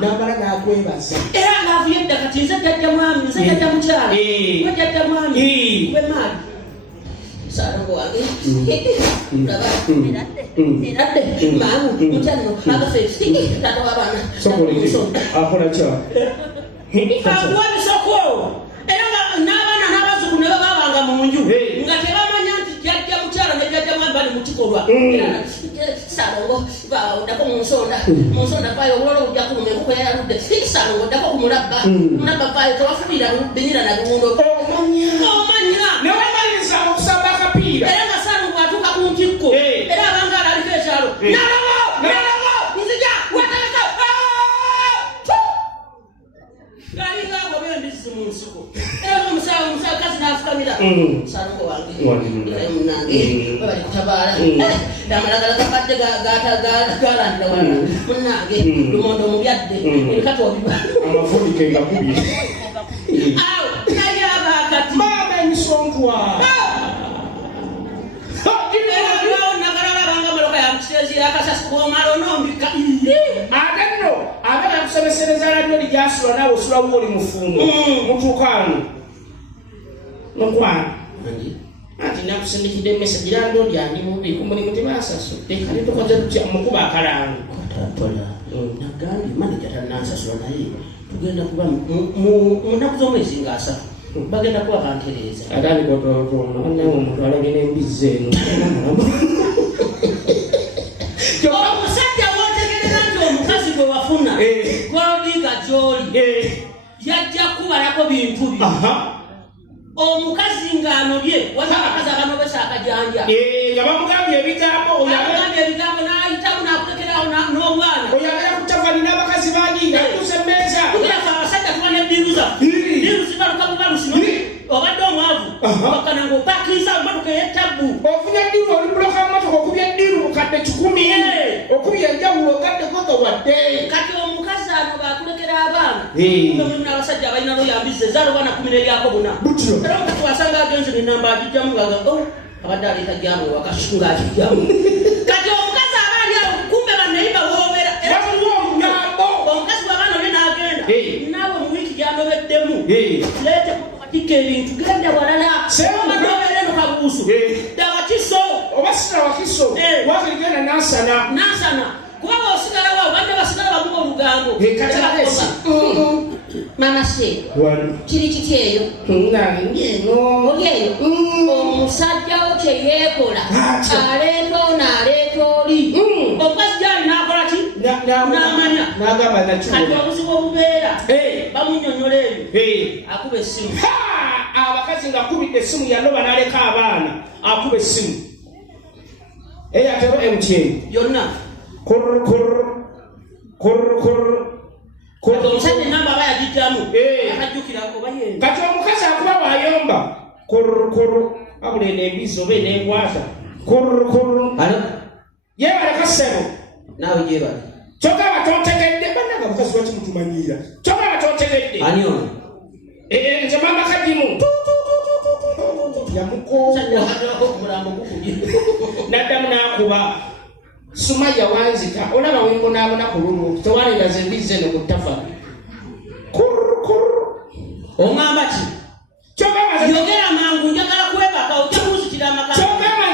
namala nakwebaza era ng'avuyedde kati nze jjajja mwami nze jjajja mukyala we jjajja mwami kube maali Sarongo wange laba eradde maamu mukyano agafeesi taata w'abaana akola kya akuwa bisoko era n'abaana n'abazzukulu ne babanga mu nju nga tebamanya nti jjajja mukyala ne jjajja mwami bali mu kikolwa Sarongo oddako mu nsonda faayo obulola obujja kuluma enkoko yayaludde Sarongo oddako ku mulabba faayo tewafubira binyira na biwundo omanya newemaliriza okusamba akapiira era nga Sarongo atuuka ku ntikko era abangaala aliko ekyalo nalabo nzija wataleka galinga agoba embizzi mu nsiko era omusakazi n'afukamira Sarongo wange munange babali kutabaala amalagala gabadde galandira wala munange lumondo omubyadde kati obiba amafulike gakubye awo naye abakati mama emisontwa atenno abana kusemesereza radio lijasula nawe osula woli mufumo mutukano nokwana ati nakusindikidde message lando lyandi mubi kumuli mutibasasudde kati tukoze tutya mukuba akalango nagambye manager tannasasula naye tugenda kuba munaku z'omwezi nga 3 bagenda kuba bantereeza atali kototoona nawe omuntu alabye n'embizzi eno omusajja wootegerera nti omukazi gwe wafuna gwolodiga gy'oli yajja kubalako bintu byo omukazi ng'anobye waliwo abakazi abanobesa akajanja nga bamugambye ebigambo n'ayitamu n'akutekerawo n'obwana oyagala kutavani n'abakazi bangi ng'atuuse emmeeza abasajja kuba neddiruza diruzi balukabubalusino obadde omwavu bakana ng'opakiriza emmotoka ey'ettabbu ofunye eddiru oli buloka mmotoka okubya eddiru bukadde 10 okubya enjawulo okaddeko wadde kati omukazi ano bakulekera abaana muna abasajja abalina loyambize ezalo bana 10 eryako buna era omukati wasanga agenze nenamba agijjamu ngaga abadde aleeta jamu ewakasunga agijjamu kati omukazi abaali awo kumbe bannayiba woobera era omukazi bw'abaana oli n'agenda naawe mu wiiki gyanobeddemu leete katika ebintu genda walala obadoobere no kabuusu ddaba kiso oba sina wakiso wakiri genda nansana kuba osigalawo banne basigala bamuwa olugambo katalakesi mama se kiri kiti eyo oli eyo omusajja wo kyeyeekola aleeta ono aleeta oli omukazi gyali n'akola ki n'amanya kati obuzibu obubeera bamunyonyola eyo akuba essimu abakazi nga akubidde essimu yanoba n'aleka abaana akuba essimu eyatero MTN yonna omusajja enamba aba yagijjamu akajjukirako bayenda kati omukazi akuba bw'ayomba abula eno embizi oba enengwata yebaleka ssebo naawe gyebala kyokka abatontegedde bannanga mukazi wakimutumanyiira kyokka abatontegedde ani ono nze mama kadimu yamukoowa naddamu n'akuba Sumaya wanzika olaba wembonabona ku lulu tewaliraza embizi eno ku ttafa oŋŋamba ki yogera mangu njagala kwebaka ojja kuzikira amaka kyogamba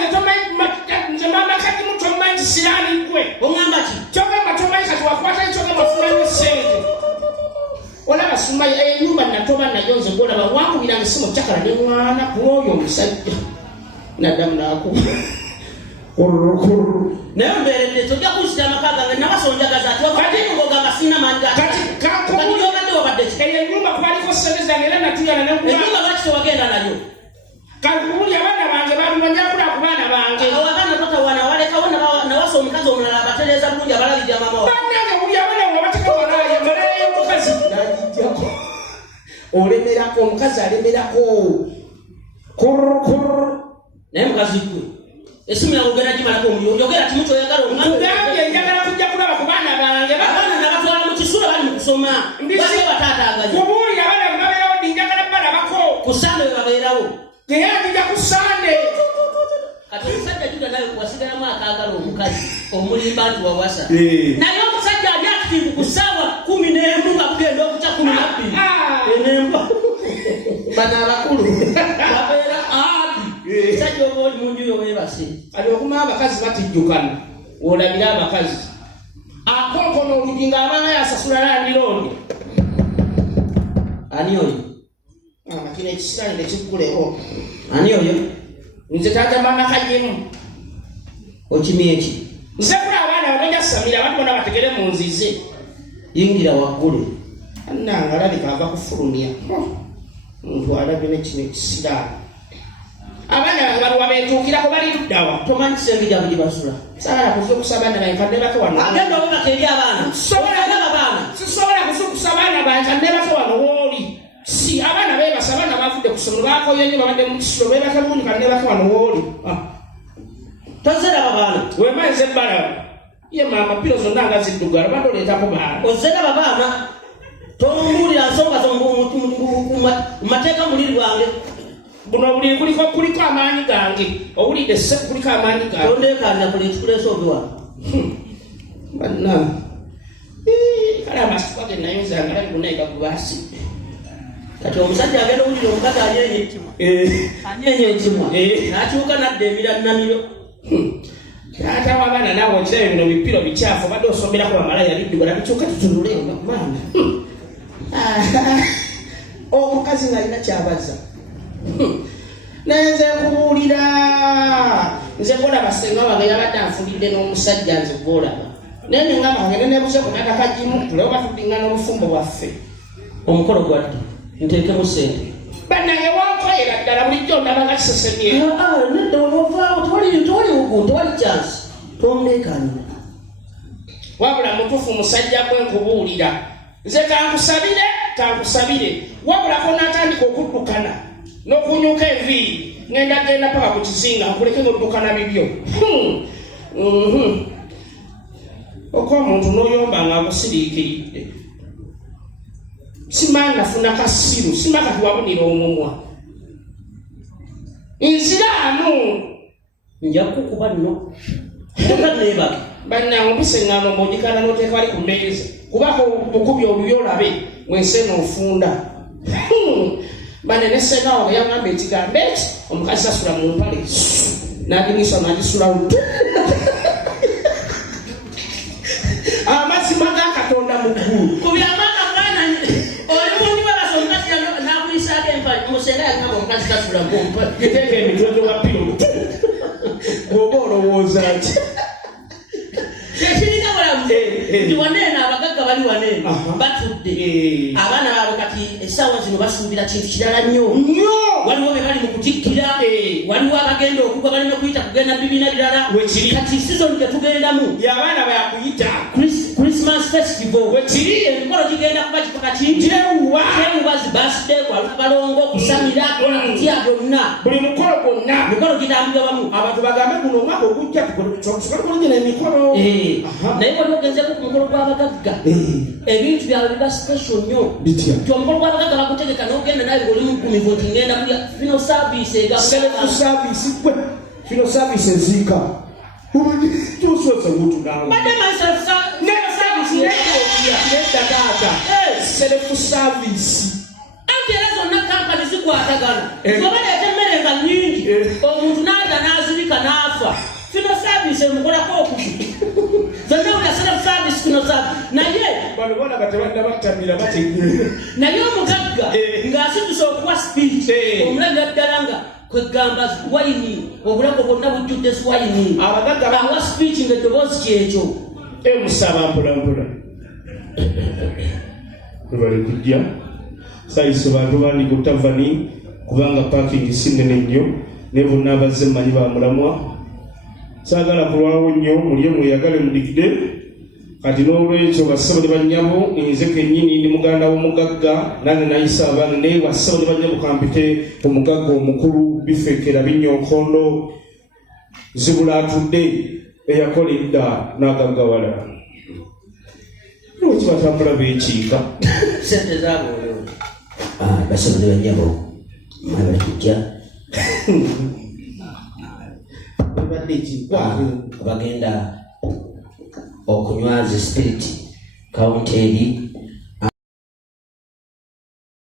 nze mama kadimu tomanyi siraani gwe oŋŋamba ki kyogamba tomanyi kati wakwata ekyogamba funayo sente olaba Sumaya enyumba natoba nayo nze golaba wankubiranga esimu kyakala ne mwana kuoyo omusajja naddamu n'akuba naye mbeeredde tojja kuzikira amaka gange nabasonjagaza ati wakatiogamba sina manja kati yobadde wabadde ki eyo enyumba kubaliko sente zange era natuyana enyumba lwaki tewagenda nayo kalukubuli abaana bange balumanjakula ku baana bange abaana totawana walekawo nawasa omukazi omulala abatereeza bulungi abalabirya mama wa bannange buli abaana wabateka walaaya malaaya y'omukazi nagijjako olemerako omukazi alemerako naye mukazi gwe esimu yawogera gimalako omuliro yogera kimu kyoyagala omugambye njagala kujja kulaba ku baana bange abaana nabatwala mu kisula bali mu kusoma bali bataataagaza kubuulira abaana babeerawo ndi njagala balabako ku sande we babeerawo naye agijja ku sande kati omusajja juga nawe kuwasigalamu akaagala omukazi omulimba nti wawasa naye omusajja ali akitivu ku ssaawa 10 munga kugenda okucha 12 enemba bana abakulu babeera abi sajja oba oli munju yo webase ali okuma abakazi batijjukana olabira abakazi akonkono olujinga abanga yasasula landirondi ani oyo kino ekisirani nekikuleho ani oyo nze tata mama kajimu okimye eki nze kula abaana bamenya samira abantu bona bategere mu nzize yingira waggulu annanga alabika ava kufulumya muntu alabye nekino ekisirani abaana bange baluwa beetuukirako bali luddawa tomanyi kisenge gyabwe gye basula saala kuzukusa abaana bange kadde bako wano agenda obubaka eri abaana sisobola kuzukusa abaana bange kadde bako wano wooli si abaana bebasa abaana bavudde ku ssomero bakoye nnyo babadde mu kisiro bebaka bulungi kadde bako wano wooli tozeraba baana wemaze ebbala ye maama piro zonna nga ziddugala badde oleetako baana ozeraba baana tomuwulira nsonga mu mateeka muliri bwange buno buli kuliko amaanyi gange owulidde se kuliko amaanyi gange tondeekanya kuli ekikuleesa obiwa banna kale amasiku age nayozanga labi gunayiga gubaasi kati omusajja agenda owulira omukazi anyenye ekimwa n'akyuka nadda emiranamiro taata w'abaana naawe okirayo bino bipiro bikyafu badde osomerako bamalaya biddugala bikyuka tutunule maama omukazi ng'alina kyabaza nenze kubuulira nze golaba senga wange yabadde anfulidde n'omusajja nze golaba naye nengamba kagende nebuze ku tata kajimu tulewo batudingana obufumbo bwaffe omukolo gwadde nteekemu sente bannange wankoyera ddala bulijjo ndaba nga kisesemyewo nedda olwovaawo tewali ugu tewali chansi tondeekanira wabula mutuufu musajja gwe nkubuulira nze kankusabire wabulako n'atandika okuddukana n'okunyuka enviiri ngenda paka ku kizinga nkuleke ng'oddukana bibyo okw'omuntu n'oyomba nga agusiriikiridde simanyi nafuna kasiru simanyi kati wabunira omumwa nziraamu nja kukuba nno tokaneebaka bannange ompiseŋŋaano omwogikana n'oteeka bali ku mmeeza kubako bukubi oluyo olabe mwense n'ofunda bane ne senaawo yagamba ekigambo eki omukazi sasula mu mpale n'aginyisa n'agisulawo amazima ga katonda mu ggulu kubyamaka mwana oli munyi babasa omukazi n'akuyisako empale musenga yagamba omukazi sasula mu mpale giteeka emitwe gyewapiro gwoba olowooza ki tekirina bulamu nti waneeno abagagga bali waneeno batudde abaana baabwe kati essaawa zino basuubira kintu kirala nnyo waliwo be bali mu kutikkira waliwo abagenda okugwa balina okuyita kugenda bibiina birala kati sizoni gyetugendamu yabaana bakuyita Christmas festival wekiri emikolo gigenda kuba kipaka kingi temubazi birthday balongo kusamira kola kutya byonna buli mukolo gwonna mikolo gitambulira wamu abantu bagambe guno omwaka ogujja tukolagina emikolo naye wali ogenzeeko ku mukolo gw'abagagga ebintu byawe biba special nnyo nti omukolo gw'abagagga bakutegeka n'ogenda nawe oli mugumivu nti ngenda kulya fino service fino service eziika tusoose mutu nawe self-service anti era zonna kampani zikwatagana zobaleeta emmere nga nnyingi omuntu n'aza n'azirika n'afa fino service emukolako okutu zonna wula self-service fino service naye omugagga ng'asitusa okuwa speech omulaga ddala nga kwegamba wayini obulago bwonna bujjudde wayini awa speech ng'eddoboozi kyekyo musaba mpolampola bali kujja sayise bantu bandi ku tavani kubanga parking si nnene nnyo naye bonna abazze mmanyi bamulamwa saagala kulwawo nnyo mulye mweyagale mudigide kati n'olwekyo bassebo ne bannyabo nze kennyini ndi muganda w'omugagga nange nayisa abange naye bassebo ne bannyabo kampite omugagga omukulu bifekera binnyokondo zibula atudde eyakola edda n'agaggawala lwaki batambula beekiika sente zaabo bassebo ne bannyabo mabali kujja badde ekinkwa bagenda okunywa zi spirit kaunti eri